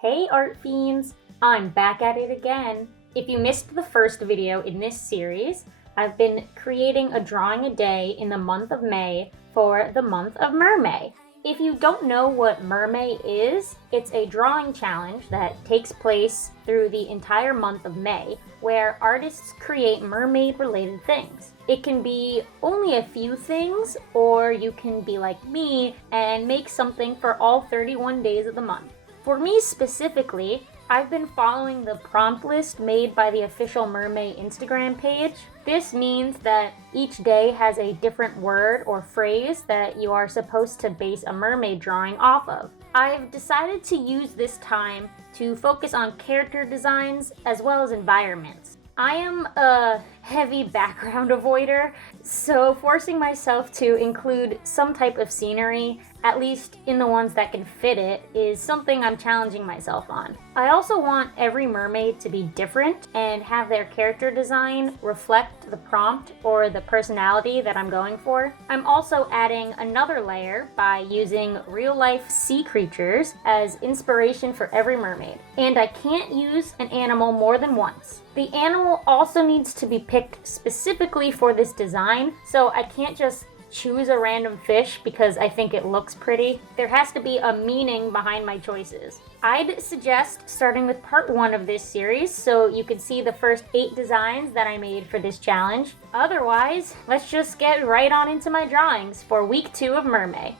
Hey art fiends, I'm back at it again. If you missed the first video in this series, I've been creating a drawing a day in the month of May for the month of Mermay. If you don't know what Mermay is, it's a drawing challenge that takes place through the entire month of May, where artists create mermaid-related things. It can be only a few things, or you can be like me and make something for all 31 days of the month. For me specifically, I've been following the prompt list made by the official Mermay Instagram page. This means that each day has a different word or phrase that you are supposed to base a mermaid drawing off of. I've decided to use this time to focus on character designs as well as environments. I am a heavy background avoider, so forcing myself to include some type of scenery, at least in the ones that can fit it, is something I'm challenging myself on. I also want every mermaid to be different and have their character design reflect the prompt or the personality that I'm going for. I'm also adding another layer by using real-life sea creatures as inspiration for every mermaid. And I can't use an animal more than once. The animal also needs to be picked specifically for this design, so I can't just choose a random fish because I think it looks pretty. There has to be a meaning behind my choices. I'd suggest starting with part 1 of this series so you can see the first 8 designs that I made for this challenge. Otherwise, let's just get right on into my drawings for week 2 of Mermay.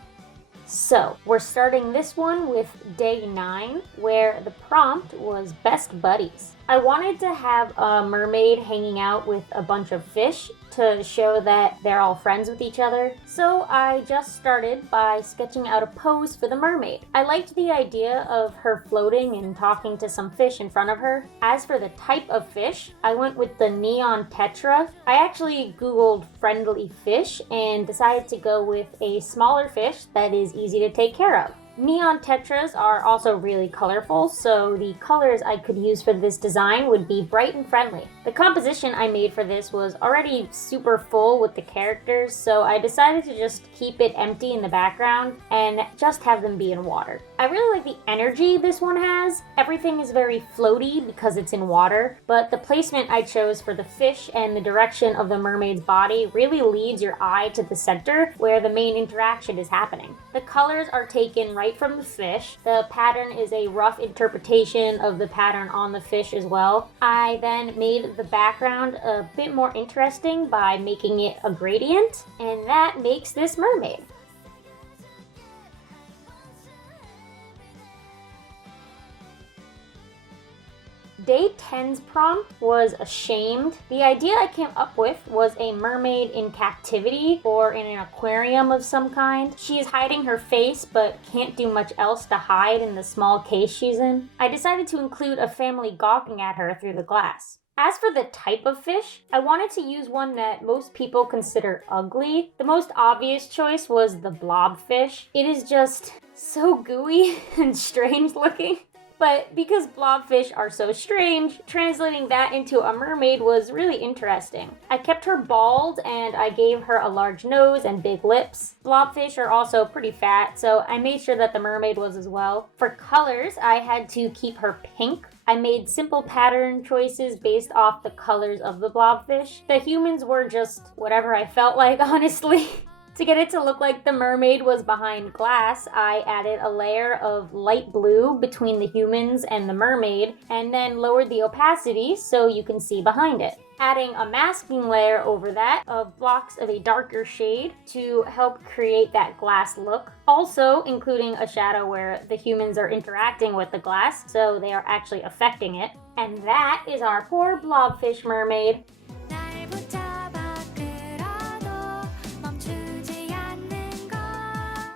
So, we're starting this one with day 9, where the prompt was best buddies. I wanted to have a mermaid hanging out with a bunch of fish to show that they're all friends with each other, so I just started by sketching out a pose for the mermaid. I liked the idea of her floating and talking to some fish in front of her. As for the type of fish, I went with the neon tetra. I actually googled friendly fish and decided to go with a smaller fish that is easy to take care of. Neon tetras are also really colorful, so the colors I could use for this design would be bright and friendly. The composition I made for this was already super full with the characters, so I decided to just keep it empty in the background and just have them be in water. I really like the energy this one has. Everything is very floaty because it's in water, but the placement I chose for the fish and the direction of the mermaid's body really leads your eye to the center where the main interaction is happening. The colors are taken right from the fish. The pattern is a rough interpretation of the pattern on the fish as well. I then made the background a bit more interesting by making it a gradient, and that makes this mermaid. Day 10's prompt was ashamed. The idea I came up with was a mermaid in captivity or in an aquarium of some kind. She is hiding her face but can't do much else to hide in the small case she's in. I decided to include a family gawking at her through the glass. As for the type of fish, I wanted to use one that most people consider ugly. The most obvious choice was the blobfish. It is just so gooey and strange looking. But because blobfish are so strange, translating that into a mermaid was really interesting. I kept her bald and I gave her a large nose and big lips. Blobfish are also pretty fat, so I made sure that the mermaid was as well. For colors, I had to keep her pink. I made simple pattern choices based off the colors of the blobfish. The humans were just whatever I felt like, honestly. To get it to look like the mermaid was behind glass, I added a layer of light blue between the humans and the mermaid, and then lowered the opacity so you can see behind it. Adding a masking layer over that of blocks of a darker shade to help create that glass look. Also including a shadow where the humans are interacting with the glass, so they are actually affecting it. And that is our poor blobfish mermaid.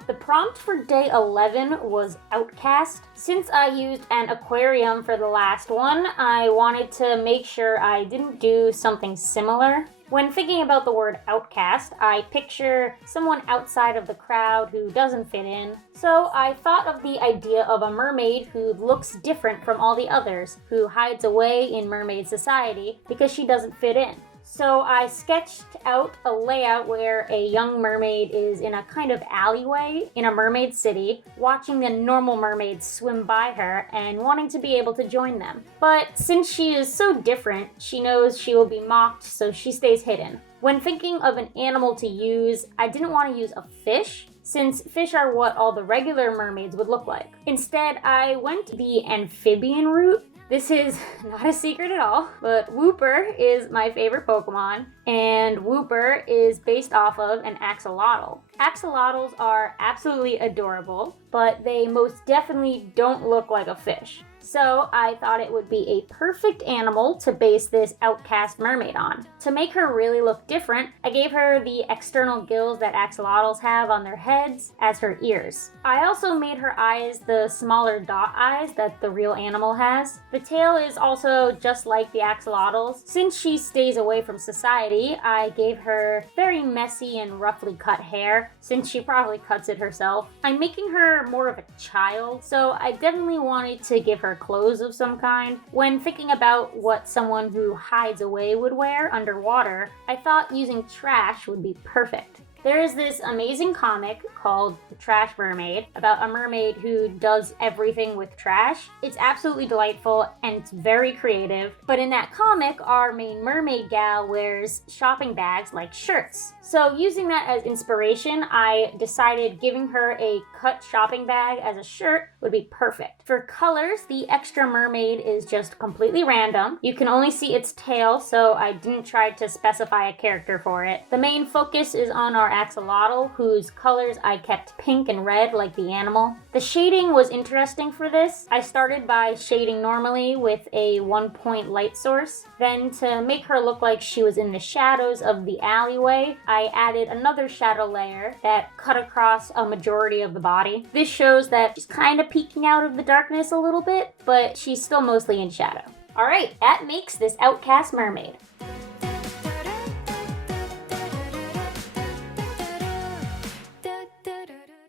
The prompt for day 11 was outcast. Since I used an aquarium for the last one, I wanted to make sure I didn't do something similar. When thinking about the word outcast, I picture someone outside of the crowd who doesn't fit in. So I thought of the idea of a mermaid who looks different from all the others, who hides away in mermaid society because she doesn't fit in. So I sketched out a layout where a young mermaid is in a kind of alleyway in a mermaid city, watching the normal mermaids swim by her and wanting to be able to join them. But since she is so different, she knows she will be mocked, so she stays hidden. When thinking of an animal to use, I didn't want to use a fish, since fish are what all the regular mermaids would look like. Instead, I went the amphibian route. This is not a secret at all, but Wooper is my favorite Pokemon, and Wooper is based off of an axolotl. Axolotls are absolutely adorable, but they most definitely don't look like a fish. So I thought it would be a perfect animal to base this outcast mermaid on. To make her really look different, I gave her the external gills that axolotls have on their heads as her ears. I also made her eyes the smaller dot eyes that the real animal has. The tail is also just like the axolotls. Since she stays away from society, I gave her very messy and roughly cut hair, since she probably cuts it herself. I'm making her more of a child, so I definitely wanted to give her clothes of some kind. When thinking about what someone who hides away would wear underwater, I thought using trash would be perfect. There is this amazing comic called The Trash Mermaid about a mermaid who does everything with trash. It's absolutely delightful and it's very creative, but in that comic, our main mermaid gal wears shopping bags like shirts. So using that as inspiration, I decided giving her a cut shopping bag as a shirt would be perfect. For colors, the extra mermaid is just completely random. You can only see its tail, so I didn't try to specify a character for it. The main focus is on our axolotl, whose colors I kept pink and red like the animal. The shading was interesting for this. I started by shading normally with a 1-point light source. Then, to make her look like she was in the shadows of the alleyway, I added another shadow layer that cut across a majority of the body. This shows that she's kind of peeking out of the darkness a little bit, but she's still mostly in shadow. Alright, that makes this outcast mermaid.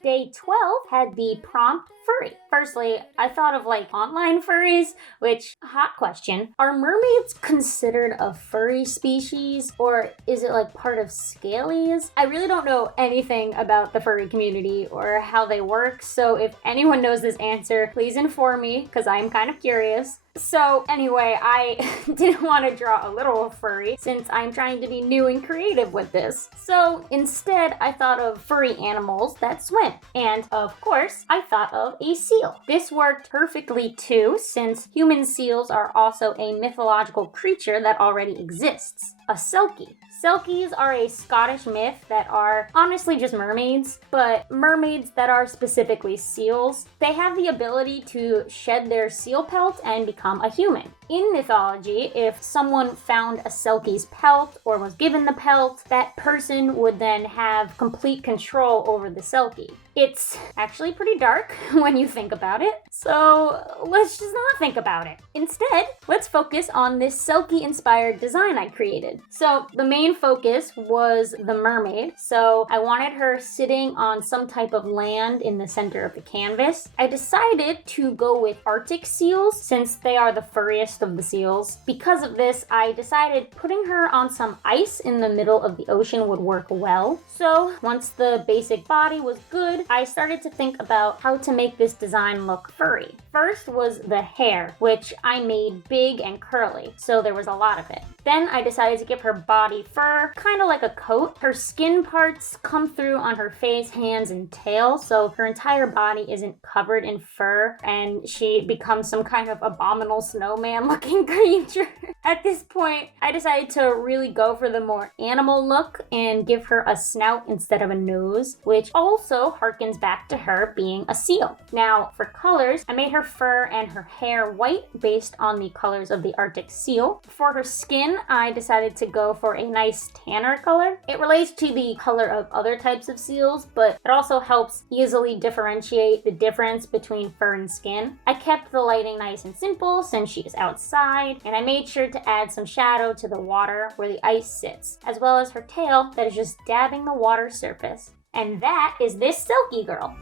Day 12 had the prompt furry. Firstly, I thought of like online furries, which, hot question, are mermaids considered a furry species, or is it like part of scalies? I really don't know anything about the furry community or how they work, so if anyone knows this answer, please inform me, because I'm kind of curious. So anyway, I didn't want to draw a literal furry since I'm trying to be new and creative with this. So instead, I thought of furry animals that swim. And of course, I thought of a seal. This worked perfectly too, since human seals are also a mythological creature that already exists, a selkie. Selkies are a Scottish myth that are honestly just mermaids, but mermaids that are specifically seals. They have the ability to shed their seal pelt and become a human. In mythology, if someone found a Selkie's pelt or was given the pelt, that person would then have complete control over the Selkie. It's actually pretty dark when you think about it, so let's just not think about it. Instead, let's focus on this Selkie-inspired design I created. So the main focus was the mermaid, so I wanted her sitting on some type of land in the center of the canvas. I decided to go with Arctic seals since they are the furriest of the seals. Because of this, I decided putting her on some ice in the middle of the ocean would work well. So once the basic body was good, I started to think about how to make this design look furry. First was the hair, which I made big and curly, so there was a lot of it. Then I decided to give her body fur, kind of like a coat. Her skin parts come through on her face, hands, and tail, so her entire body isn't covered in fur, and she becomes some kind of abominable snowman-looking creature. At this point, I decided to really go for the more animal look and give her a snout instead of a nose, which also harkens back to her being a seal. Now, for colors, I made her fur and her hair white based on the colors of the Arctic seal. For her skin, I decided to go for a nice tanner color. It relates to the color of other types of seals, but it also helps easily differentiate the difference between fur and skin. I kept the lighting nice and simple since she is outside, and I made sure to add some shadow to the water where the ice sits, as well as her tail that is just dabbing the water surface. And that is this Selkie girl.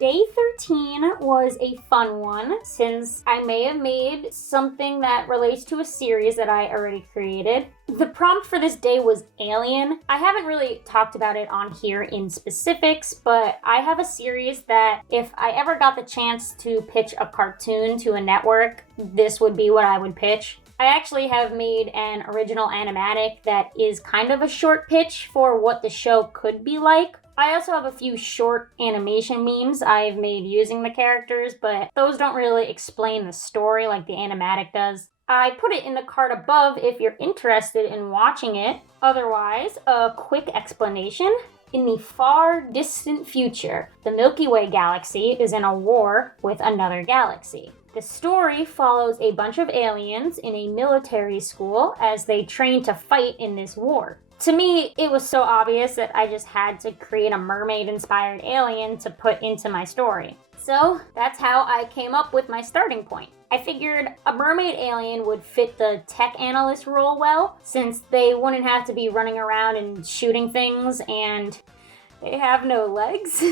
Day 13 was a fun one since I may have made something that relates to a series that I already created. The prompt for this day was Alien. I haven't really talked about it on here in specifics, but I have a series that if I ever got the chance to pitch a cartoon to a network, this would be what I would pitch. I actually have made an original animatic that is kind of a short pitch for what the show could be like. I also have a few short animation memes I've made using the characters, but those don't really explain the story like the animatic does. I put it in the card above if you're interested in watching it. Otherwise, a quick explanation. In the far distant future, the Milky Way galaxy is in a war with another galaxy. The story follows a bunch of aliens in a military school as they train to fight in this war. To me, it was so obvious that I just had to create a mermaid-inspired alien to put into my story. So that's how I came up with my starting point. I figured a mermaid alien would fit the tech analyst role well, since they wouldn't have to be running around and shooting things, and they have no legs.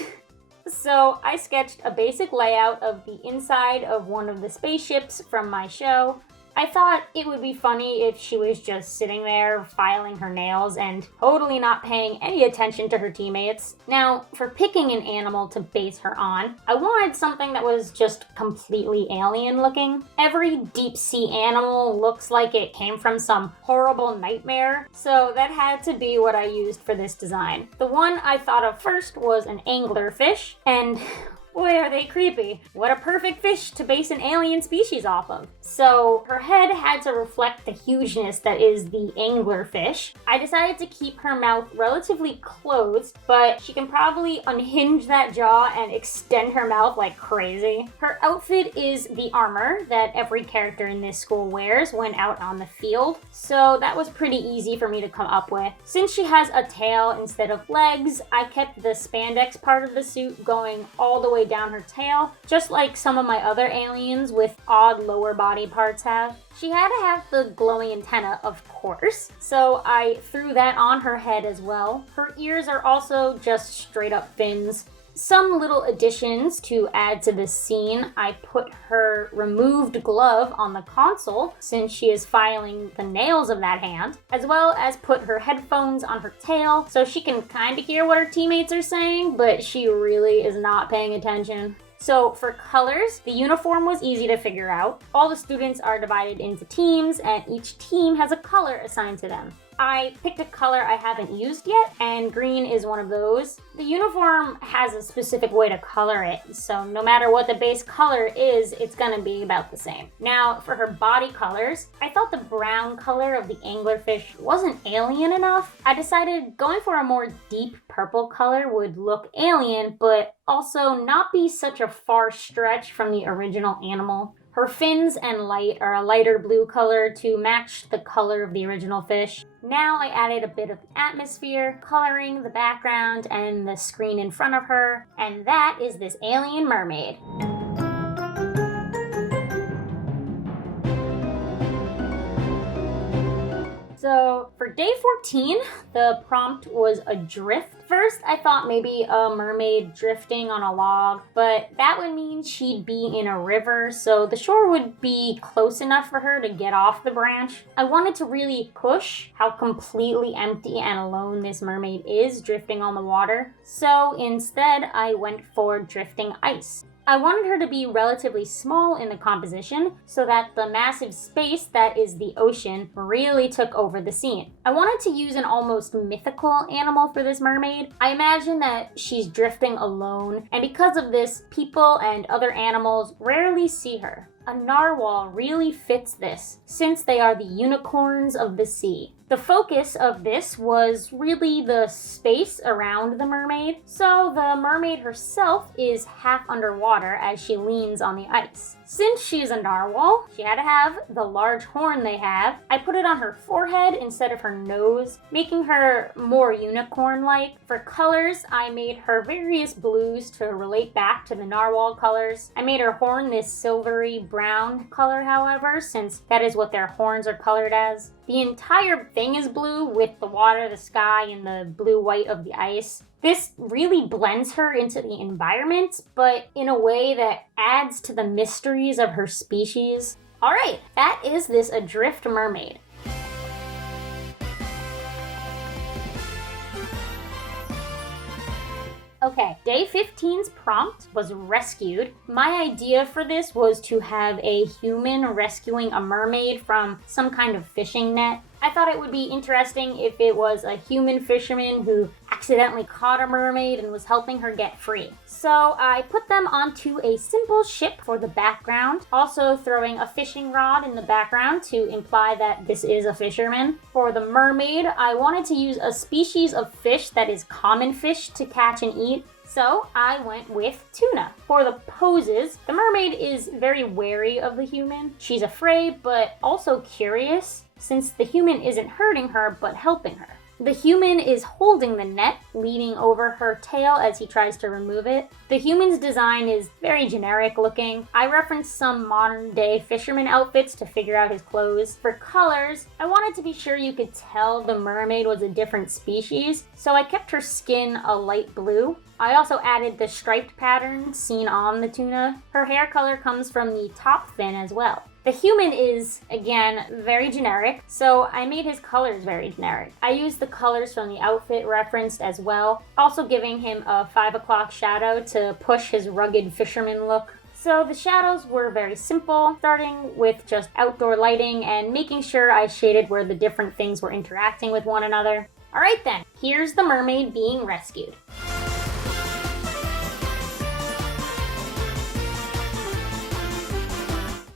So I sketched a basic layout of the inside of one of the spaceships from my show. I thought it would be funny if she was just sitting there filing her nails and totally not paying any attention to her teammates. Now, for picking an animal to base her on, I wanted something that was just completely alien looking. Every deep sea animal looks like it came from some horrible nightmare, so that had to be what I used for this design. The one I thought of first was an anglerfish, and boy, are they creepy. What a perfect fish to base an alien species off of. So her head had to reflect the hugeness that is the anglerfish. I decided to keep her mouth relatively closed, but she can probably unhinge that jaw and extend her mouth like crazy. Her outfit is the armor that every character in this school wears when out on the field, so that was pretty easy for me to come up with. Since she has a tail instead of legs, I kept the spandex part of the suit going all the way down her tail, just like some of my other aliens with odd lower body parts have. She had to have the glowing antenna, of course, so I threw that on her head as well. Her ears are also just straight up fins. Some little additions to add to this scene. I put her removed glove on the console since she is filing the nails of that hand, as well as put her headphones on her tail so she can kind of hear what her teammates are saying, but she really is not paying attention. So for colors, the uniform was easy to figure out. All the students are divided into teams, and each team has a color assigned to them. I picked a color I haven't used yet, and green is one of those. The uniform has a specific way to color it, so no matter what the base color is, it's gonna be about the same. Now, for her body colors, I thought the brown color of the anglerfish wasn't alien enough. I decided going for a more deep purple color would look alien, but also not be such a far stretch from the original animal. Her fins and light are a lighter blue color to match the color of the original fish. Now I added a bit of atmosphere, coloring the background and the screen in front of her, and that is this alien mermaid. So for day 14, the prompt was adrift. First, I thought maybe a mermaid drifting on a log, but that would mean she'd be in a river, so the shore would be close enough for her to get off the branch. I wanted to really push how completely empty and alone this mermaid is drifting on the water, so instead I went for drifting ice. I wanted her to be relatively small in the composition so that the massive space that is the ocean really took over the scene. I wanted to use an almost mythical animal for this mermaid. I imagine that she's drifting alone, and because of this, people and other animals rarely see her. A narwhal really fits this, since they are the unicorns of the sea. The focus of this was really the space around the mermaid, so the mermaid herself is half underwater as she leans on the ice. Since she's a narwhal, she had to have the large horn they have. I put it on her forehead instead of her nose, making her more unicorn-like. For colors, I made her various blues to relate back to the narwhal colors. I made her horn this silvery brown color, however, since that is what their horns are colored as. The entire thing is blue with the water, the sky, and the blue-white of the ice. This really blends her into the environment, but in a way that adds to the mysteries of her species. Alright, that is this Adrift mermaid. Okay, day 15's prompt was rescued. My idea for this was to have a human rescuing a mermaid from some kind of fishing net. I thought it would be interesting if it was a human fisherman who accidentally caught a mermaid and was helping her get free. So I put them onto a simple ship for the background, also throwing a fishing rod in the background to imply that this is a fisherman. For the mermaid, I wanted to use a species of fish that is common fish to catch and eat. So I went with tuna. For the poses, the mermaid is very wary of the human. She's afraid, but also curious, since the human isn't hurting her, but helping her. The human is holding the net, leaning over her tail as he tries to remove it. The human's design is very generic looking. I referenced some modern day fisherman outfits to figure out his clothes. For colors, I wanted to be sure you could tell the mermaid was a different species, so I kept her skin a light blue. I also added the striped pattern seen on the tuna. Her hair color comes from the top fin as well. The human is, again, very generic, so I made his colors very generic. I used the colors from the outfit referenced as well, also giving him a 5 o'clock shadow to push his rugged fisherman look. So the shadows were very simple, starting with just outdoor lighting and making sure I shaded where the different things were interacting with one another. Alright then, here's the mermaid being rescued.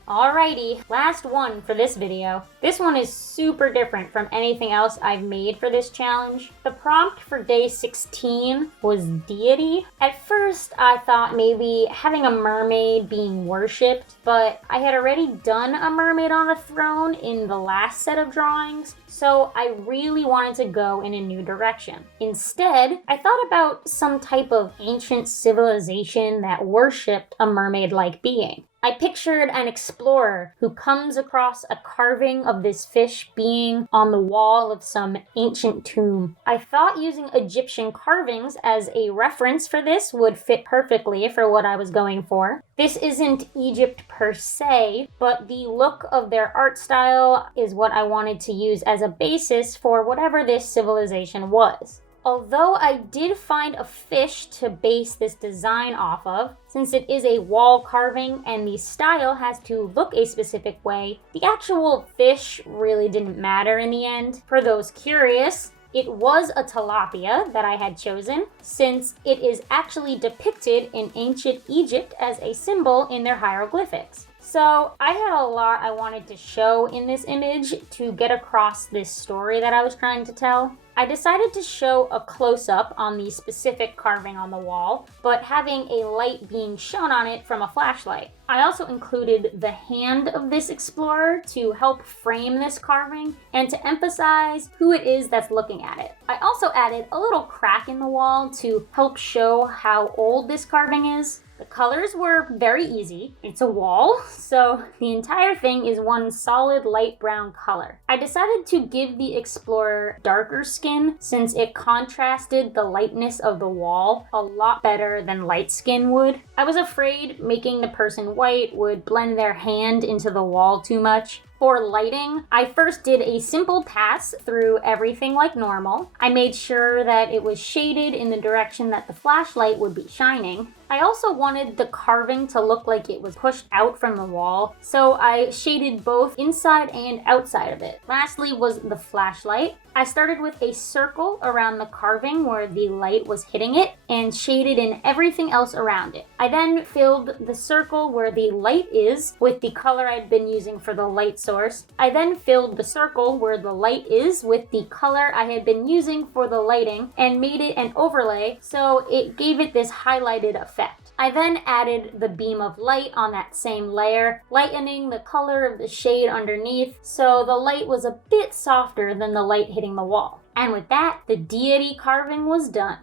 Alrighty, last one for this video. This one is super different from anything else I've made for this challenge. The prompt for day 16 was deity. At first, I thought maybe having a mermaid being worshipped, but I had already done a mermaid on a throne in the last set of drawings, so I really wanted to go in a new direction. Instead, I thought about some type of ancient civilization that worshipped a mermaid-like being. I pictured an explorer who comes across a carving of this fish being on the wall of some ancient tomb. I thought using Egyptian carvings as a reference for this would fit perfectly for what I was going for. This isn't Egypt per se, but the look of their art style is what I wanted to use as a basis for whatever this civilization was. Although I did find a fish to base this design off of, since it is a wall carving and the style has to look a specific way, the actual fish really didn't matter in the end. For those curious, it was a tilapia that I had chosen, since it is actually depicted in ancient Egypt as a symbol in their hieroglyphics. So I had a lot I wanted to show in this image to get across this story that I was trying to tell. I decided to show a close-up on the specific carving on the wall, but having a light being shown on it from a flashlight. I also included the hand of this explorer to help frame this carving and to emphasize who it is that's looking at it. I also added a little crack in the wall to help show how old this carving is. The colors were very easy. It's a wall, so the entire thing is one solid light brown color. I decided to give the explorer darker skin since it contrasted the lightness of the wall a lot better than light skin would. I was afraid making the person white would blend their hand into the wall too much. For lighting, I first did a simple pass through everything like normal. I made sure that it was shaded in the direction that the flashlight would be shining. I also wanted the carving to look like it was pushed out from the wall, so I shaded both inside and outside of it. Lastly was the flashlight. I started with a circle around the carving where the light was hitting it and shaded in everything else around it. I then filled the circle where the light is with the color I'd been using for the light source. I then filled the circle where the light is with the color I had been using for the lighting and made it an overlay so it gave it this highlighted effect. I then added the beam of light on that same layer, lightening the color of the shade underneath so the light was a bit softer than the light hitting the wall. And with that, the deity carving was done.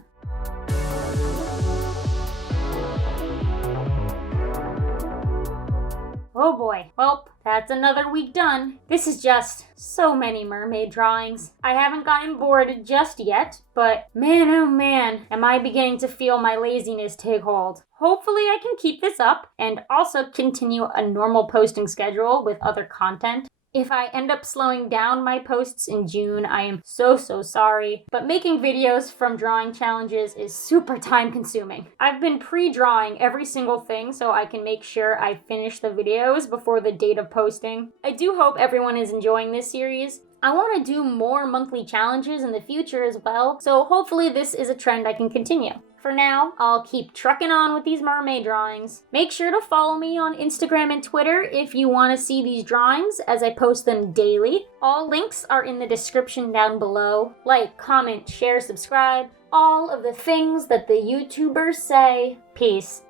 Oh boy. Well, That's another week done. This is just so many mermaid drawings. I haven't gotten bored just yet, but man oh man, am I beginning to feel my laziness take hold. Hopefully I can keep this up and also continue a normal posting schedule with other content. If I end up slowing down my posts in June, I am so sorry, but making videos from drawing challenges is super time consuming. I've been pre-drawing every single thing so I can make sure I finish the videos before the date of posting. I do hope everyone is enjoying this series. I want to do more monthly challenges in the future as well, so hopefully this is a trend I can continue. For now, I'll keep trucking on with these mermaid drawings. Make sure to follow me on Instagram and Twitter if you want to see these drawings, as I post them daily. All links are in the description down below. Like, comment, share, subscribe, all of the things that the YouTubers say. Peace.